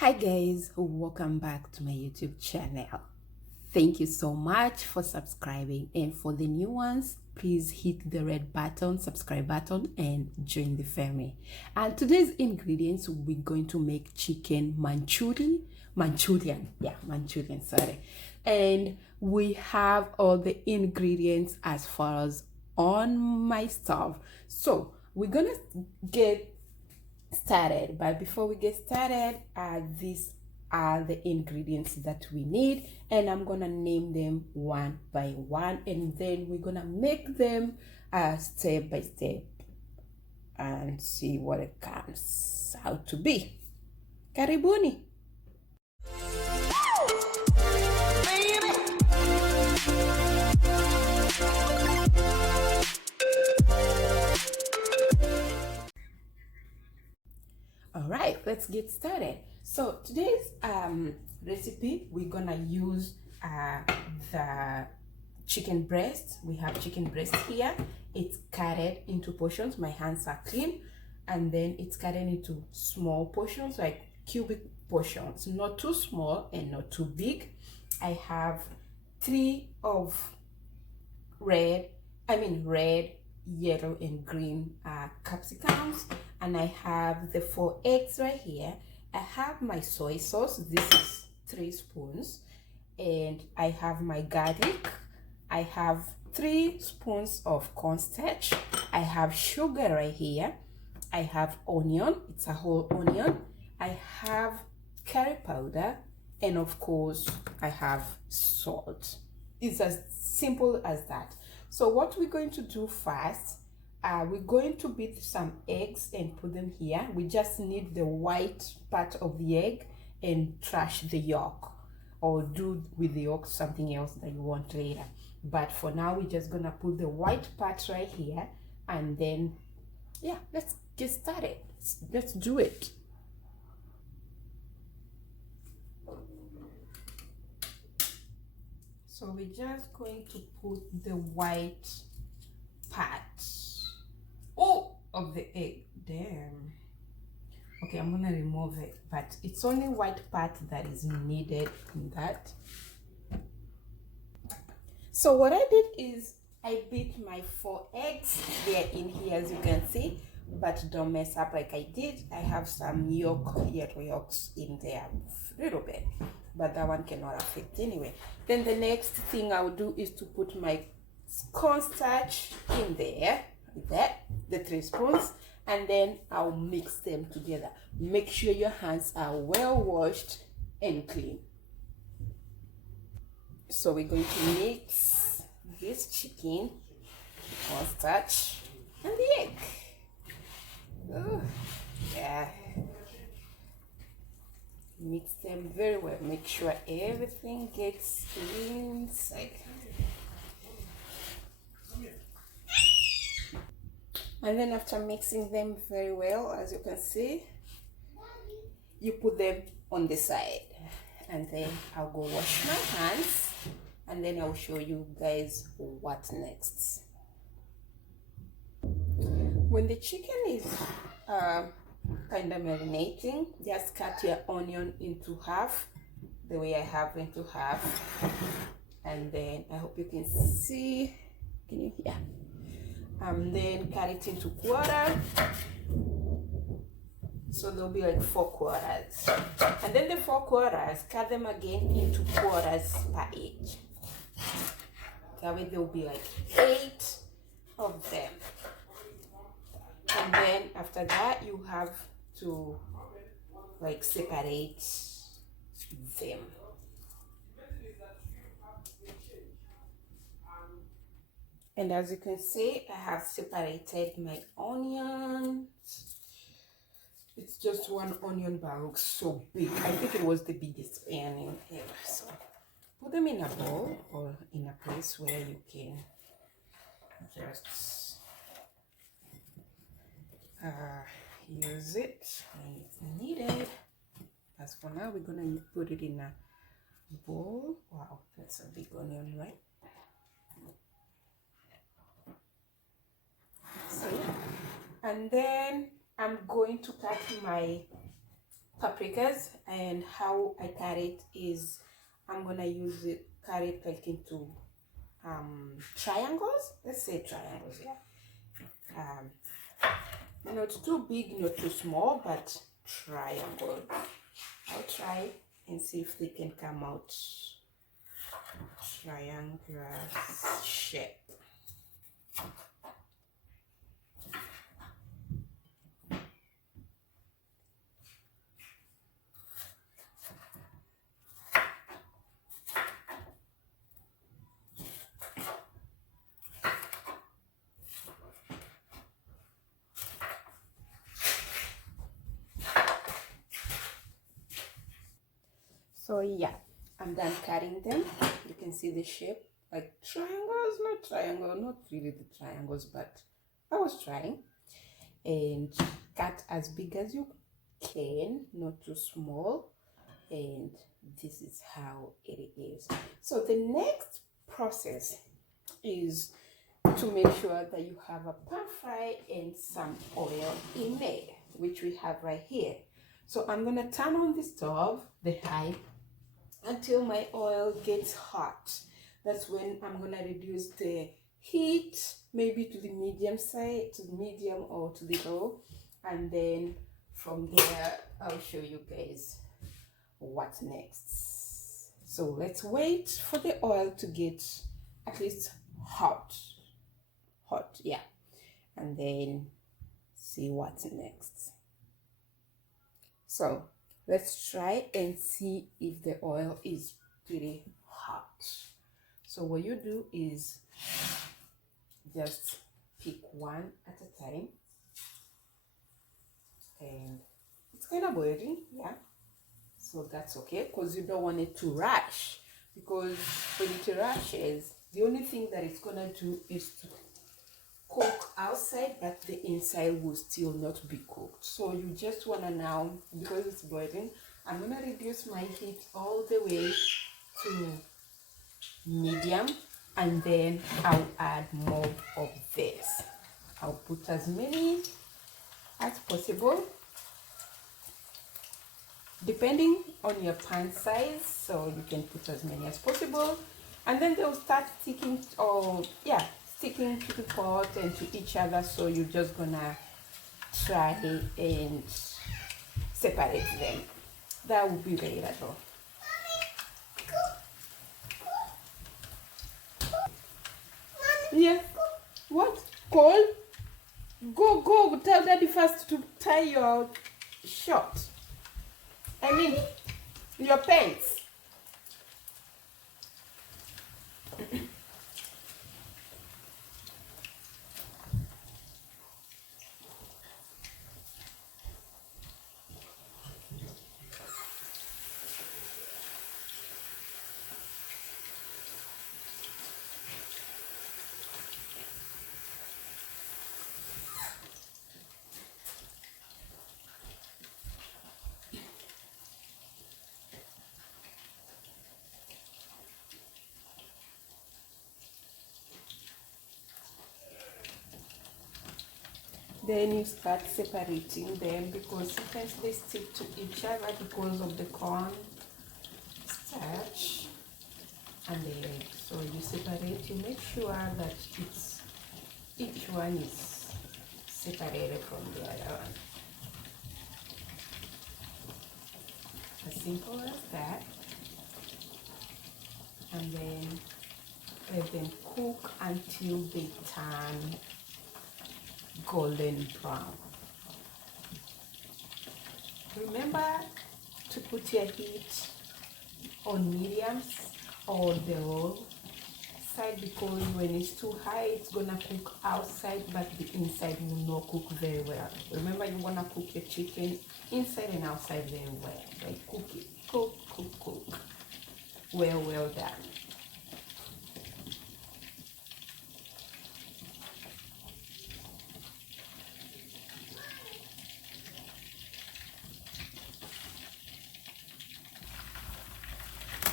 Hi guys, welcome back to my YouTube channel. Thank you so much for subscribing, and for the new ones, please hit the red button, subscribe button, and join the family. And today's ingredients, we're going to make chicken Manchurian, sorry. And we have all the ingredients as far as on my stove. So we're gonna get started, but before we get started, these are the ingredients that we need, and I'm gonna name them one by one, and then we're gonna make them step by step and see what it comes out to be. Karibuni. All right, let's get started. So today's recipe, we're gonna use the chicken breast. We have chicken breast here. It's cut into portions. My hands are clean, and then it's cut into small portions, like cubic portions, not too small and not too big. I have 3 of red, yellow, and green capsicums, and I have the 4 eggs right here. I have my soy sauce. This is 3 spoons, and I have my garlic. I have 3 spoons of cornstarch. I have sugar right here. I have onion. It's a whole onion. I have curry powder, and of course I have salt. It's as simple as that. So what we're going to do first, we're going to beat some eggs and put them here. We just need the white part of the egg and trash the yolk, or do with the yolk something else that you want later. But for now, we're just gonna put the white part right here, and then yeah, let's get started. Let's do it. So we're just going to put the white part of the egg. Damn. Okay, I'm gonna remove it, but it's only white part that is needed in that. So what I did is I beat my 4 eggs. They're in here, as you can see, but don't mess up like I did. I have some yolk, yellow yolks in there, a little bit, but that one cannot affect anyway. Then the next thing I'll do is to put my cornstarch in there, like that, the 3 spoons, and then I'll mix them together. Make sure your hands are well washed and clean. So we're going to mix this chicken, cornstarch, and the egg. Oh, yeah. Mix them very well. Make sure everything gets inside. And then after mixing them very well, as you can see, you put them on the side. And then I'll go wash my hands, and then I'll show you guys what next. When the chicken is kind of marinating, just cut your onion into half, the way I have into half, and then I hope you can see. Can you hear? Then cut it into quarter. So there'll be like 4 quarters, and then the 4 quarters, cut them again into quarters per each. That way there'll be like 8 of them. And then after that, you have to like separate them. And as you can see, I have separated my onions. It's just 1 onion, but looks so big. I think it was the biggest onion ever. So put them in a bowl or in a place where you can just use it when it's needed. As for now, we're gonna put it in a bowl. Wow, that's a big onion, right? So yeah, and then I'm going to cut my paprikas, and how I cut it is I'm gonna use it, cut it like into triangles. Let's say triangles, yeah. Not too big, not too small, but triangle. I'll try and see if they can come out triangular shape. So yeah, I'm done cutting them. You can see the shape, like triangles, not really the triangles, but I was trying. And cut as big as you can, not too small. And this is how it is. So the next process is to make sure that you have a pan fry and some oil in there, which we have right here. So I'm gonna turn on the stove, the high, until my oil gets hot. That's when I'm gonna reduce the heat, maybe to the medium side, to the medium or to the low, and then from there I'll show you guys what's next. So let's wait for the oil to get at least hot, yeah, and then see what's next. So let's try and see if the oil is pretty hot. So what you do is just pick one at a time, and it's kind of boiling, yeah, so that's okay, because you don't want it to rush, because when it rushes, the only thing that it's gonna do is to cook outside, but the inside will still not be cooked. So you just want to, now because it's boiling, I'm gonna reduce my heat all the way to medium, and then I'll add more of this. I'll put as many as possible depending on your pan size, so you can put as many as possible, and then they'll start sticking, or yeah, sticking to the pot and to each other. So you're just gonna try and separate them. That would be very little. Yeah. What? Cole? Go. Tell Daddy first to tie your short. I mean, your pants. Then you start separating them, because sometimes they stick to each other because of the corn starch and the egg. So you separate, you make sure that each one is separated from the other one. As simple as that. And then let them cook until they turn golden brown. Remember to put your heat on mediums or the low side, because when it's too high, it's gonna cook outside, but the inside will not cook very well. Remember, you wanna cook your chicken inside and outside very well. Like cook it, cook. Well done.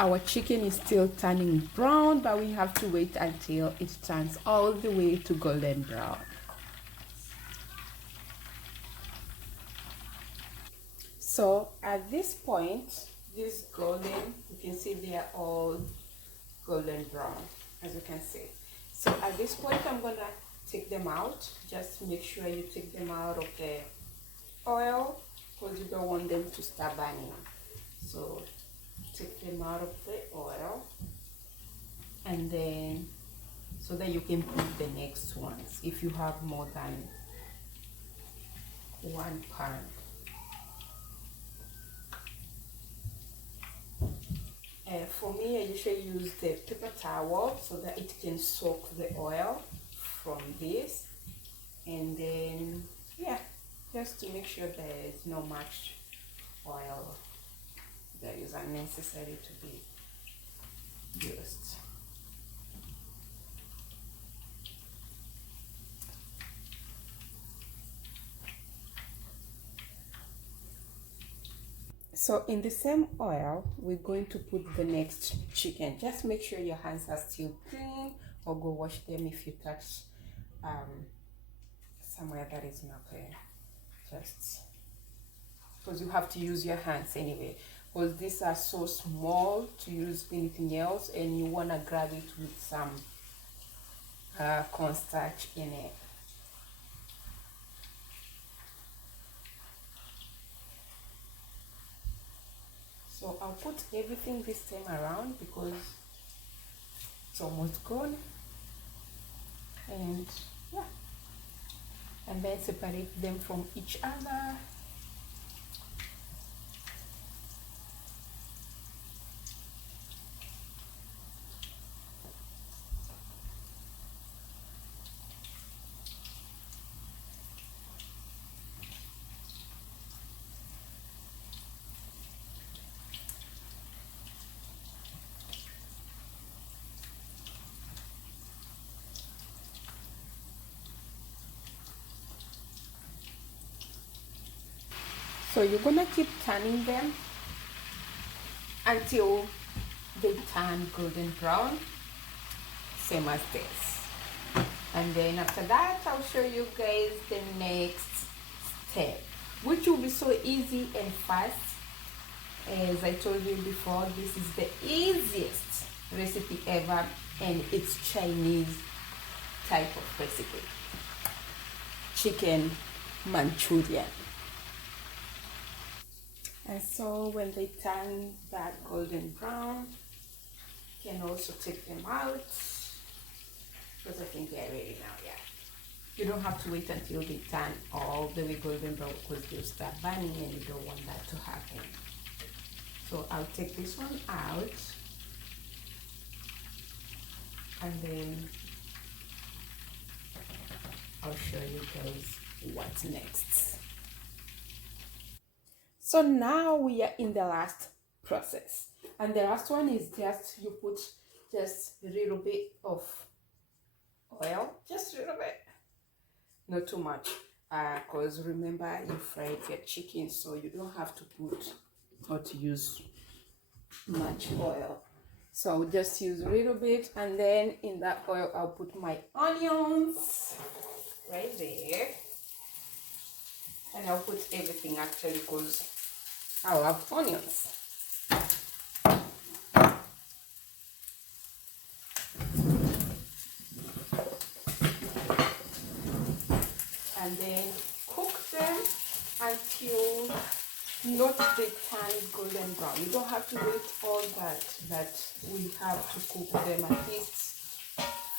Our chicken is still turning brown, but we have to wait until it turns all the way to golden brown. So at this point, this golden, you can see they are all golden brown, as you can see. So at this point, I'm gonna take them out. Just make sure you take them out of the oil, because you don't want them to start burning. So take them out of the oil, and then so that you can put the next ones if you have more than 1 pound. For me, I usually use the paper towel so that it can soak the oil from this, and then yeah, just to make sure there is not much oil that is unnecessary to be used. So in the same oil, we're going to put the next chicken. Just make sure your hands are still clean, or go wash them if you touch somewhere that is not there. Just because you have to use your hands anyway, because these are so small to use anything else, and you want to grab it with some cornstarch in it. So I'll put everything this time around because it's almost gone. And yeah, and then separate them from each other. So you're gonna keep turning them until they turn golden brown, same as this. And then after that, I'll show you guys the next step, which will be so easy and fast. As I told you before, this is the easiest recipe ever, and it's Chinese type of recipe. Chicken Manchurian. And so when they turn that golden brown, you can also take them out, because I think they're ready now. Yeah, you don't have to wait until they turn all the way golden brown, because they'll start burning and you don't want that to happen. So I'll take this one out, and then I'll show you guys what's next. So now we are in the last process, and the last one is just you put just a little bit of oil, just a little bit, not too much, because remember you fried your chicken, so you don't have to put or to use much oil. So just use a little bit, and then in that oil I'll put my onions right there, and I'll put everything actually, because I love onions. And then cook them until not the turn golden brown. You don't have to wait all that we have to cook them, at least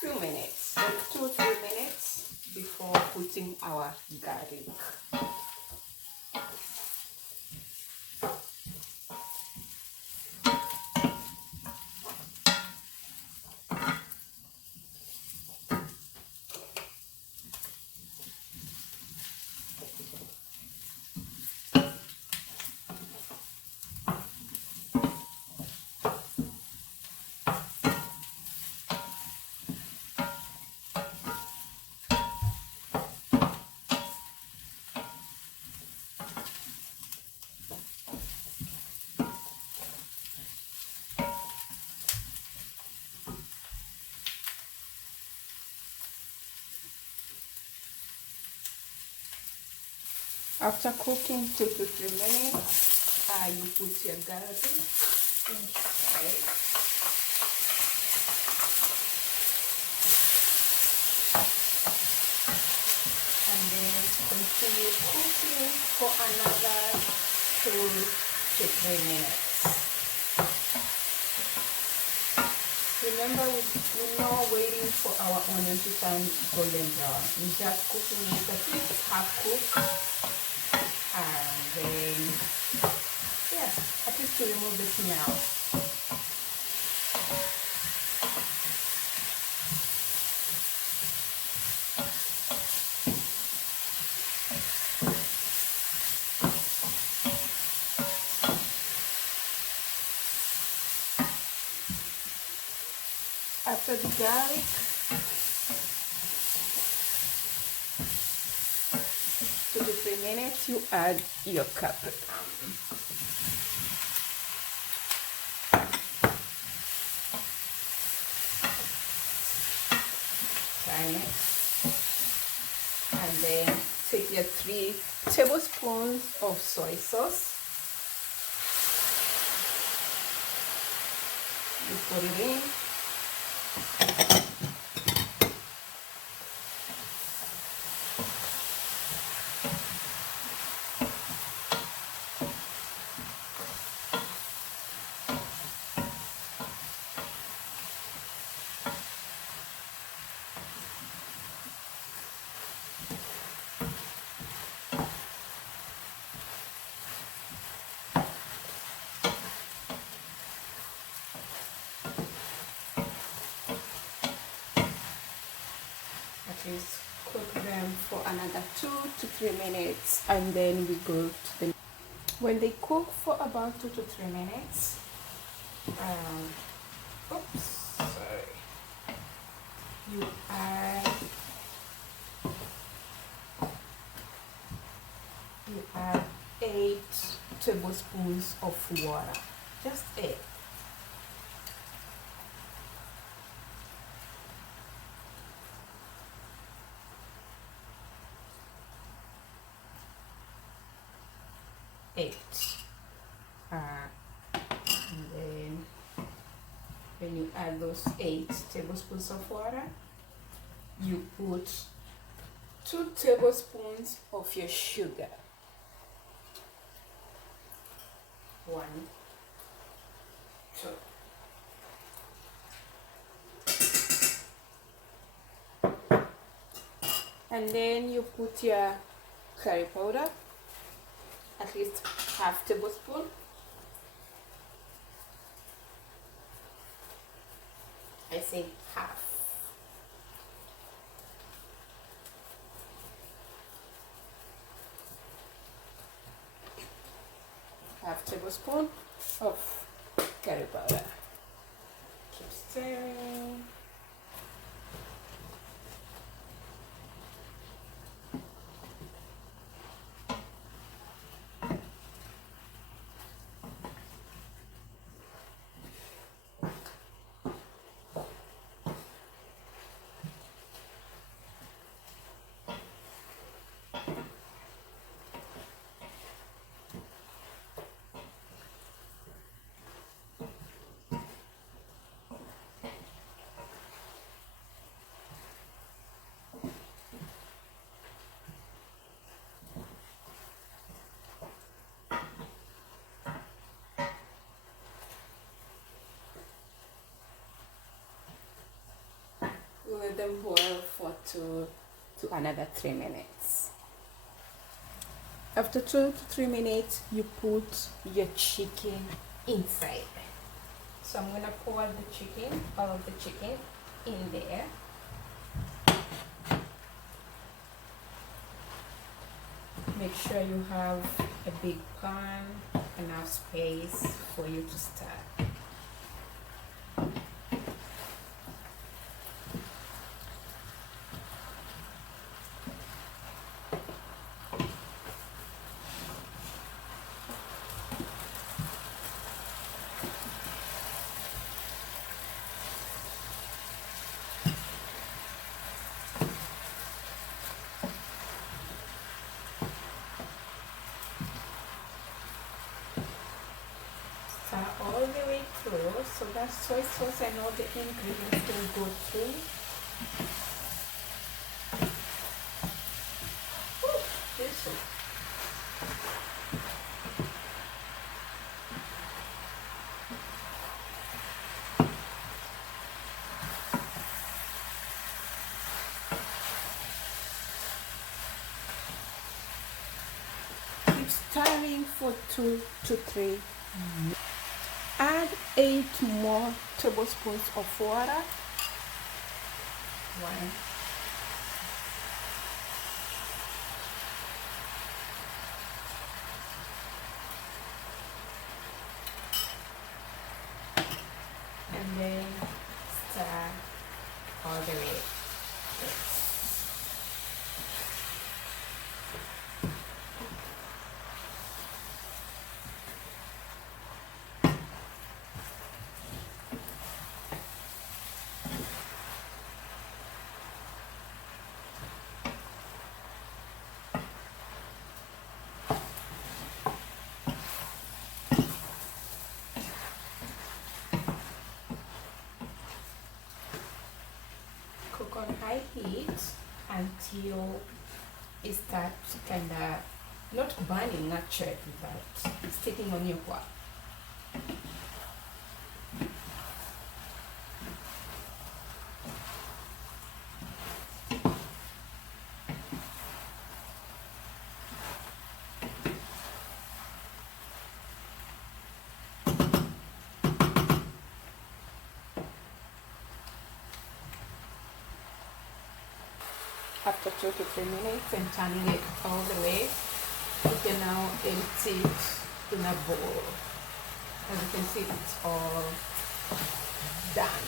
few minutes, like 2-3 minutes before putting our garlic. After cooking 2 to 3 minutes, you put your garlic inside. And then continue cooking for another 2 to 3 minutes. Remember, we're not waiting for our onion to turn golden brown. We're just cooking it at least half cooked. And then, yeah, at least to remove the smell. After the garlic, 2 to 3 minutes, you add your Capricum. Turn it. And then take your 3 tablespoons of soy sauce. You put it in. Just cook them for another 2 to 3 minutes, and then we go to the. When they cook for about 2 to 3 minutes, you add 8 tablespoons of water, just 8. And then when you add those 8 tablespoons of water, you put 2 tablespoons of your sugar. 1, 2. And then you put your curry powder, at least half tablespoon. I say half. Half tablespoon of curry powder. Keep stirring. Let them boil for 2 to another 3 minutes. After 2 to 3 minutes, you put your chicken inside. So I'm gonna pour the chicken, all of the chicken in there. Make sure you have a big pan, enough space for you to stir. all the way through so that soy sauce and all the ingredients will go through. Ooh, this one. Keep stirring for 2 to 3 minutes. Add 8 more tablespoons of water. 1, and then stir all the way. Cook on high heat until it starts kind of not burning naturally, but sticking on your pot. After 2 to 3 minutes and turning it all the way, you can now empty it in a bowl. As you can see, it's all done.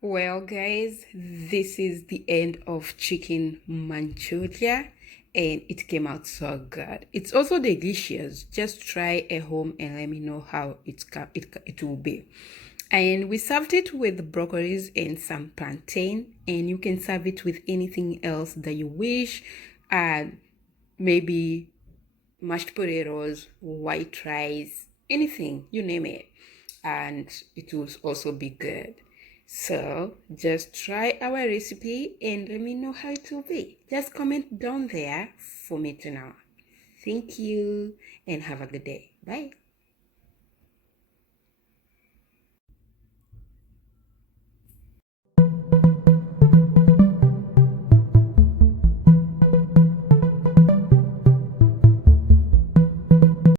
Well, guys, this is the end of chicken Manchuria, and it came out so good. It's also delicious. Just try at home and let me know how it will be. And we served it with broccolis and some plantain, and you can serve it with anything else that you wish. Maybe mashed potatoes, white rice, anything, you name it, and it will also be good. So just try our recipe and let me know how it will be. Just comment down there for me to know. Thank you and have a good day. Bye.